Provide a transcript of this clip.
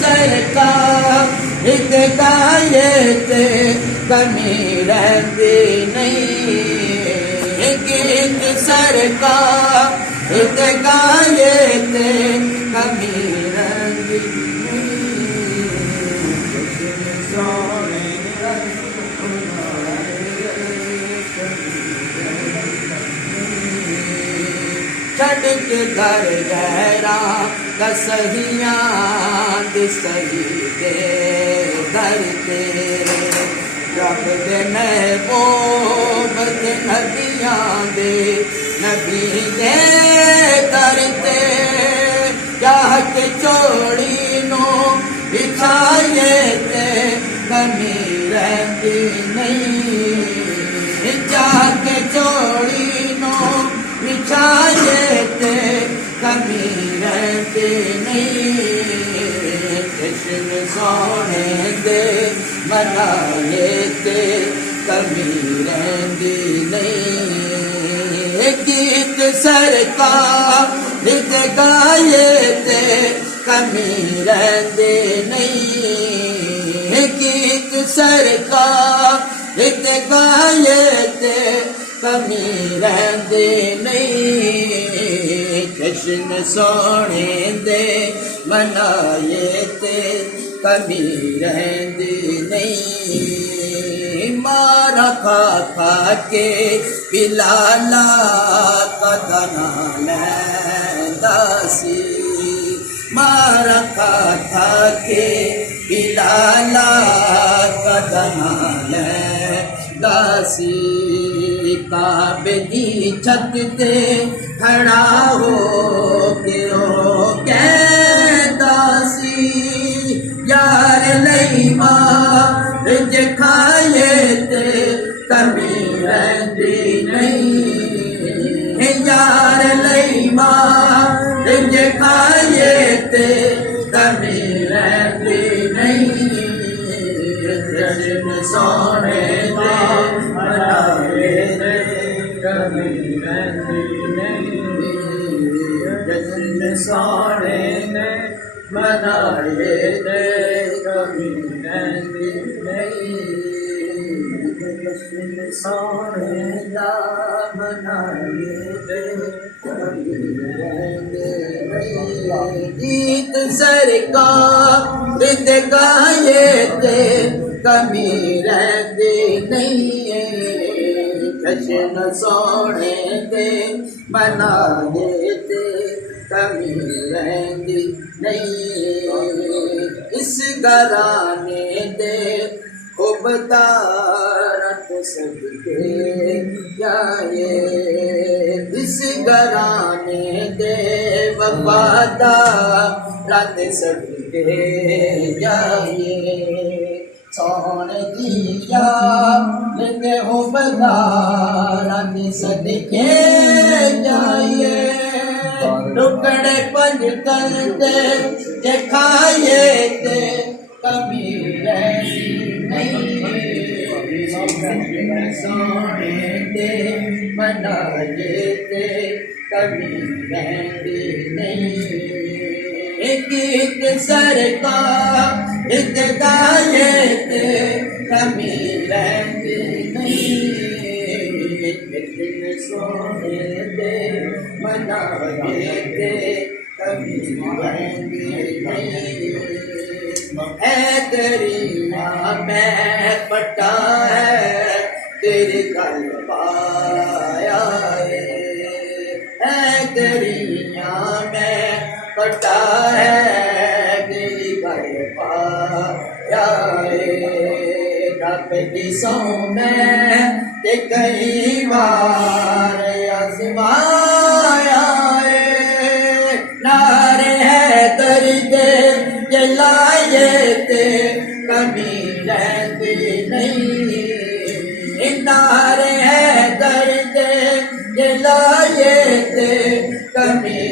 सरकार हिदायत कमी रहती नहीं। गीत सरकार हिदायत कमी रहती छड़ के घर गहरा कसहियां दिसही दे धरते रब दे महबूब दे नबियां दे नबी दे करते चाह के चोड़ी नो बिछाए ते कमी रहती नहीं। चाह के चोड़ी नो बिछाए ते कमी रहती नहीं। कृष्ण सोने दे मनाए ते कमी रहती नहीं। गीत सरकार हित गाए ते कमी रहती नहीं। गीत सरकार हित गाए ते कमी रहती नहीं। कृष्ण सोने दे मनाए ते कमी रहती नहीं। मारा खा खा के पिलाला कदना लैंदासी मारा खा खा के पिलाला कदना लैंदासी काबे की छत ते खड़ा हो के ओ कहदासी यार लई मार जे खाए ते कमी रहती नहीं। यार लई मार जे खाए ते कमी रहती नहीं। कृष्ण सोने दे मनाए ते कमी रहती नहीं। कृष्ण सोने ने मनाए ते कमी रहती नहीं। कृष्ण सोने दा मनाए ते कमी रहती नहीं। गीत सरकार हित गाए ते कमी रहती नहीं। कृष्ण सोने दे मनाए ते कमी रहती नहीं। इस घराने दे खुबदारत सबके जाए। इस घराने दे वफादारत सबके जाए। सोने की लेके हो बदारत सदके जाए। टुकड़े पंज तन दे जे खाए ते कमी रहती नहीं। सोने दे मनाए ते कमी रहती नहीं। गीत सरकार हित गाए ते कमी रहती नहीं। कृष्ण सोने दे मनाए ते कमी रहती नहीं। है तेरी माँ मैं पटा है तेरे गल पाया है तेरी माँ मैं पटा है तेरी गल पाया रब की सौ मैं ते कई बार आजमाया नारे है दर्द जलाए ते कमी रहती नहीं। नारे है दर्द जलाए ते कमी